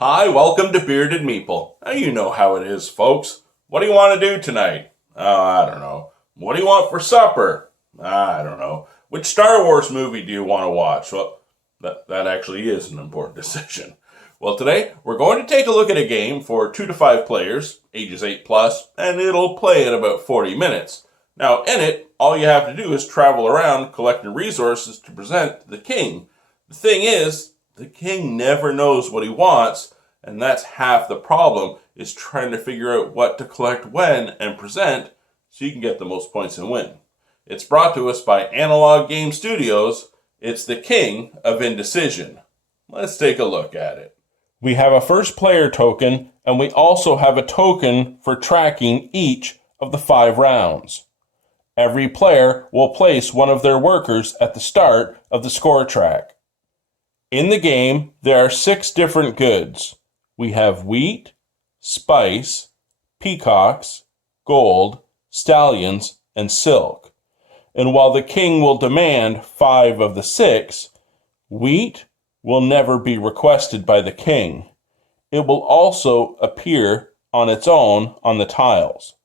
Hi, welcome to Bearded Meeple. Now you know how it is, folks. What do you want to do tonight? I don't know. What do you want for supper? I don't know. Which Star Wars movie do you want to watch? Well, that actually is an important decision. Well, today we're going to take a look at a game for 2 to 5 players, ages 8 plus, and it'll play in about 40 minutes. Now, in it, all you have to do is travel around collecting resources to present to the king. The thing is, the king never knows what he wants, and that's half the problem, is trying to figure out what to collect when and present so you can get the most points and win. It's brought to us by Analog Game Studios. It's the king of Indecision. Let's take a look at it. We have a first player token, and we also have a token for tracking each of the 5 rounds. Every player will place one of their workers at the start of the score track. In the game, there are 6 different goods. We have wheat, spice, peacocks, gold, stallions, and silk. And while the king will demand 5 of the 6, wheat will never be requested by the king. It will also appear on its own on the tiles.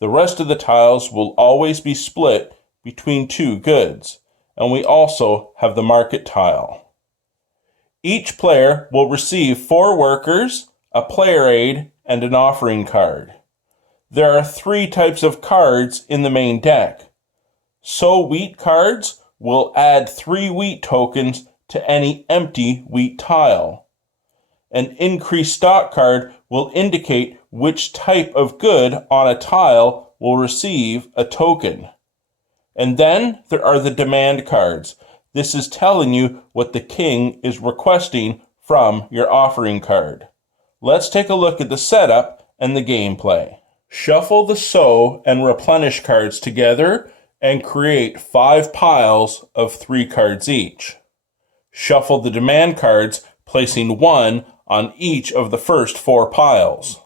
The rest of the tiles will always be split between 2 goods, and we also have the market tile. Each player will receive 4 workers, a player aid, and an offering card. There are 3 types of cards in the main deck. So wheat cards will add 3 wheat tokens to any empty wheat tile. An increased stock card will indicate which type of good on a tile will receive a token. And then there are the demand cards. This is telling you what the king is requesting from your offering card. Let's take a look at the setup and the gameplay. Shuffle the sow and replenish cards together and create 5 piles of 3 cards each. Shuffle the demand cards, placing 1 on each of the first 4 piles.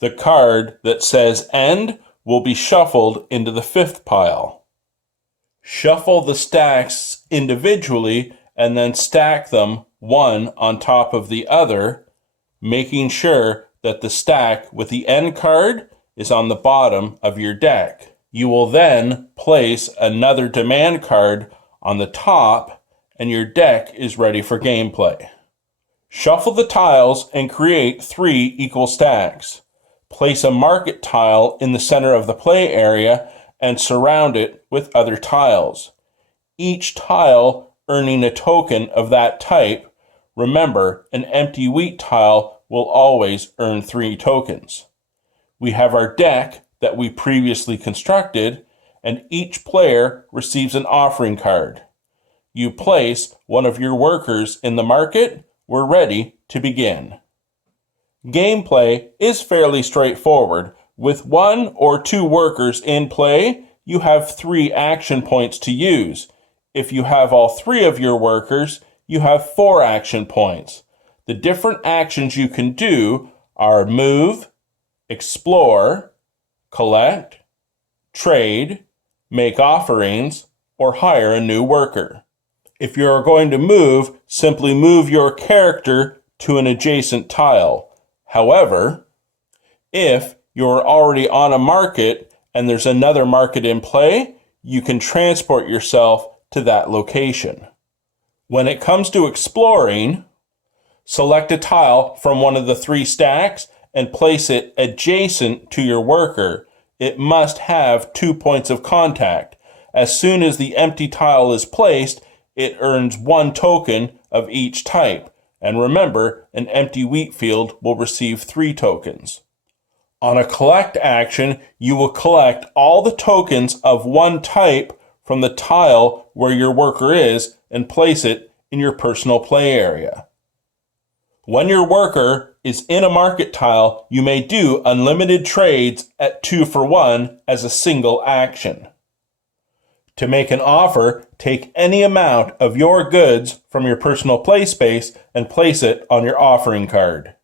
The card that says end will be shuffled into the 5th pile. Shuffle the stacks individually and then stack them one on top of the other, making sure that the stack with the end card is on the bottom of your deck. You will then place another demand card on the top and your deck is ready for gameplay. Shuffle the tiles and create 3 equal stacks. Place a market tile in the center of the play area and surround it with other tiles. Each tile earning a token of that type. Remember, an empty wheat tile will always earn 3 tokens. We have our deck that we previously constructed, and each player receives an offering card. You place one of your workers in the market. We're ready to begin. Gameplay is fairly straightforward. With 1 or 2 workers in play, you have 3 action points to use. If you have all 3 of your workers, you have 4 action points. The different actions you can do are move, explore, collect, trade, make offerings, or hire a new worker. If you are going to move, simply move your character to an adjacent tile. However, if you're already on a market and there's another market in play, you can transport yourself to that location. When it comes to exploring, select a tile from one of the 3 stacks and place it adjacent to your worker. It must have 2 points of contact. As soon as the empty tile is placed, it earns 1 token of each type. And remember, an empty wheat field will receive 3 tokens. On a collect action, you will collect all the tokens of 1 type from the tile where your worker is and place it in your personal play area. When your worker is in a market tile, you may do unlimited trades at 2 for 1 as a single action. To make an offer, take any amount of your goods from your personal play space and place it on your offering card.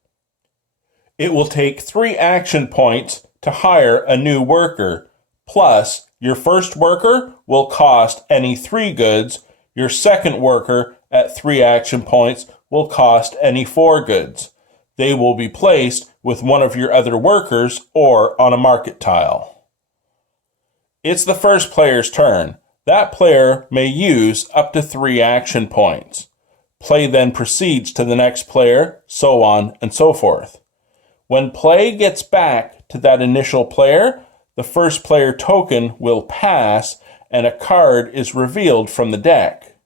It will take 3 action points to hire a new worker, plus your first worker will cost any 3 goods, your second worker at 3 action points will cost any 4 goods. They will be placed with one of your other workers or on a market tile. It's the first player's turn. That player may use up to 3 action points. Play then proceeds to the next player, so on and so forth. When play gets back to that initial player, the first player token will pass and a card is revealed from the deck.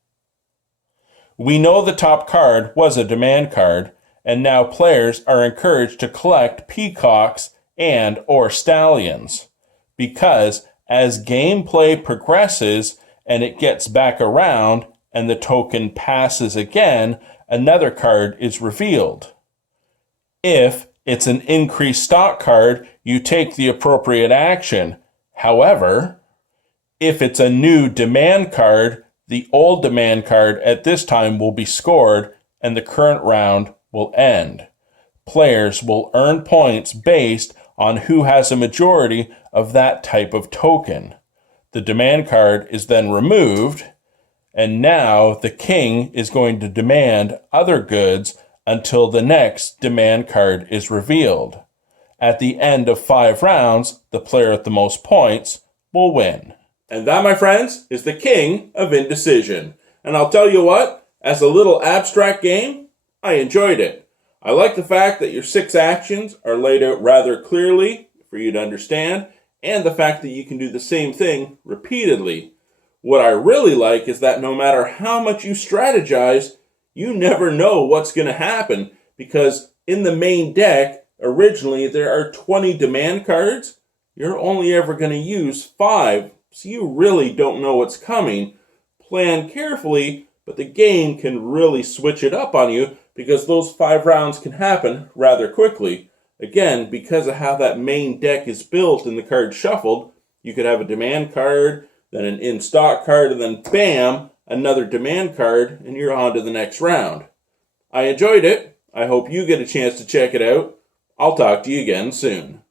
We know the top card was a demand card, and now players are encouraged to collect peacocks and or stallions, because as gameplay progresses and it gets back around and the token passes again, another card is revealed. If it's an increased stock card, you take the appropriate action. However, if it's a new demand card, the old demand card at this time will be scored and the current round will end. Players will earn points based on who has a majority of that type of token. The demand card is then removed, and now the king is going to demand other goods until the next demand card is revealed. At the end of 5 rounds, the player with the most points will win. And that, my friends, is the king of Indecision. And I'll tell you what, as a little abstract game, I enjoyed it. I like the fact that your 6 actions are laid out rather clearly for you to understand, and the fact that you can do the same thing repeatedly. What I really like is that no matter how much you strategize, you never know what's going to happen, because in the main deck, originally there are 20 demand cards. You're only ever going to use 5, so you really don't know what's coming. Plan carefully, but the game can really switch it up on you, because those 5 rounds can happen rather quickly. Again, because of how that main deck is built and the cards shuffled, you could have a demand card, then an in-stock card, and then bam, another demand card, and you're on to the next round. I enjoyed it. I hope you get a chance to check it out. I'll talk to you again soon.